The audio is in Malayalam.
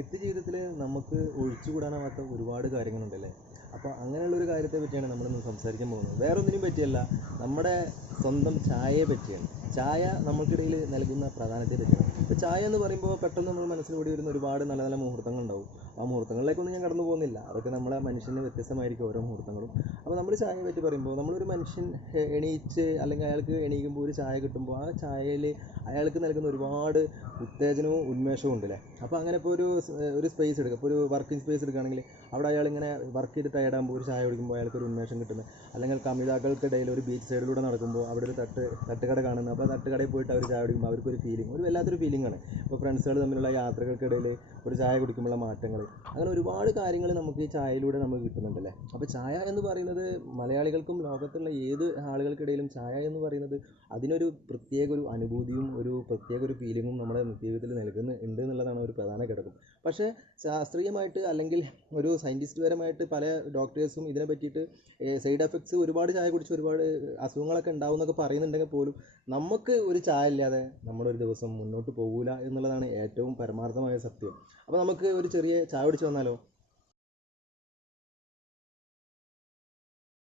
നിത്യജീവിതത്തിൽ നമുക്ക് ഒഴിച്ചുകൂടാനാവാത്ത ഒരുപാട് കാര്യങ്ങളുണ്ടല്ലേ? അപ്പോൾ അങ്ങനെയുള്ളൊരു കാര്യത്തെ പറ്റിയാണ് നമ്മളിന്ന് സംസാരിക്കാൻ പോകുന്നത്. വേറെ ഒന്നിനും പറ്റിയല്ല നമ്മുടെ സ്വന്തം ചായയെ പറ്റിയാണ്. ചായ നമുക്കിടയിൽ നൽകുന്ന പ്രാധാന്യത്തെ പറ്റിയാണ്. ഇപ്പോൾ ചായ എന്ന് പറയുമ്പോൾ പെട്ടെന്ന് നമ്മൾ മനസ്സിൽ ഓടി വരുന്ന ഒരുപാട് നല്ല നല്ല മുഹൂർത്തങ്ങൾ ഉണ്ടാവും. ആ മുഹൂർത്തങ്ങളിലേക്കൊന്നും ഞാൻ കടന്നു പോകുന്നില്ല. അതൊക്കെ നമ്മളെ മനുഷ്യന് വ്യത്യസ്തമായിരിക്കും ഓരോ മുഹൂർത്തങ്ങളും. അപ്പോൾ നമ്മൾ ചായയെ പറ്റി പറയുമ്പോൾ നമ്മളൊരു മനുഷ്യൻ എണീച്ച് അല്ലെങ്കിൽ അയാൾക്ക് എണീക്കുമ്പോൾ ഒരു ചായ കിട്ടുമ്പോൾ ആ ചായയിൽ അയാൾക്ക് നൽകുന്ന ഒരുപാട് ഉത്തേജനവും ഉന്മേഷവും ഉണ്ട് അല്ലേ അപ്പോൾ അങ്ങനെ ഇപ്പോൾ ഒരു ഒരു സ്പേസ് എടുക്കുക ഇപ്പോൾ ഒരു വർക്കിംഗ് സ്പേസ് എടുക്കുകയാണെങ്കിൽ അവിടെ അയാൾ ഇങ്ങനെ വർക്ക് ചെയ്ത് ടയർഡാകുമ്പോൾ ഒരു ചായ കുടിക്കുമ്പോൾ അയാൾക്ക് ഒരു ഉന്മേഷം കിട്ടുന്നത്. അല്ലെങ്കിൽ കമിതാക്കൾക്കിടയിൽ ഒരു ബീച്ച് സൈഡിലൂടെ നടക്കുമ്പോൾ അവിടെ ഒരു തട്ട് തട്ടുകട കാണുന്നത് അപ്പോൾ തട്ടുകടയിൽ പോയിട്ട് അവർ ചായ കുടിക്കുമ്പോൾ അവർക്കൊരു ഫീലിംഗ് ഒരു വല്ലാത്തൊരു ഫീലിംഗ് ആണ്. ഇപ്പോൾ ഫ്രണ്ട്സുകൾ തമ്മിലുള്ള യാത്രകൾക്കിടയിൽ ഒരു ചായ കുടിക്കുമ്പോഴുള്ള മാറ്റങ്ങൾ അങ്ങനെ ഒരുപാട് കാര്യങ്ങൾ നമുക്ക് ഈ ചായയിലൂടെ നമുക്ക് കിട്ടുന്നുണ്ടല്ലേ? അപ്പോൾ ചായ എന്ന് പറയുന്നത് മലയാളികൾക്കും ലോകത്തുള്ള ഏത് ആളുകൾക്കിടയിലും ചായ എന്ന് പറയുന്നത് അതിനൊരു പ്രത്യേക ഒരു അനുഭൂതിയും ഒരു പ്രത്യേക ഒരു ഫീലിംഗും നമ്മുടെ ജീവിതത്തിൽ നൽകുന്ന ഉണ്ട് എന്നുള്ളതാണ് ഒരു പ്രധാന ഘടകം. പക്ഷേ ശാസ്ത്രീയമായിട്ട് അല്ലെങ്കിൽ ഒരു സയന്റിസ്റ്റ് പരമായിട്ട് പല ഡോക്ടേഴ്സും ഇതിനെ പറ്റിയിട്ട് സൈഡ് എഫക്ട്സ് ഒരുപാട് ചായ കുടിച്ച് ഒരുപാട് അസുഖങ്ങളൊക്കെ ഉണ്ടാവും എന്നൊക്കെ പറയുന്നുണ്ടെങ്കിൽ പോലും നമുക്ക് ഒരു ചായ ഇല്ലാതെ നമ്മളൊരു ദിവസം മുന്നോട്ട് പോകില്ല എന്നുള്ളതാണ് ഏറ്റവും പരമാർത്ഥമായ സത്യം. അപ്പോൾ നമുക്ക് ഒരു ചെറിയ ചായ കുടിച്ച് വന്നാലോ?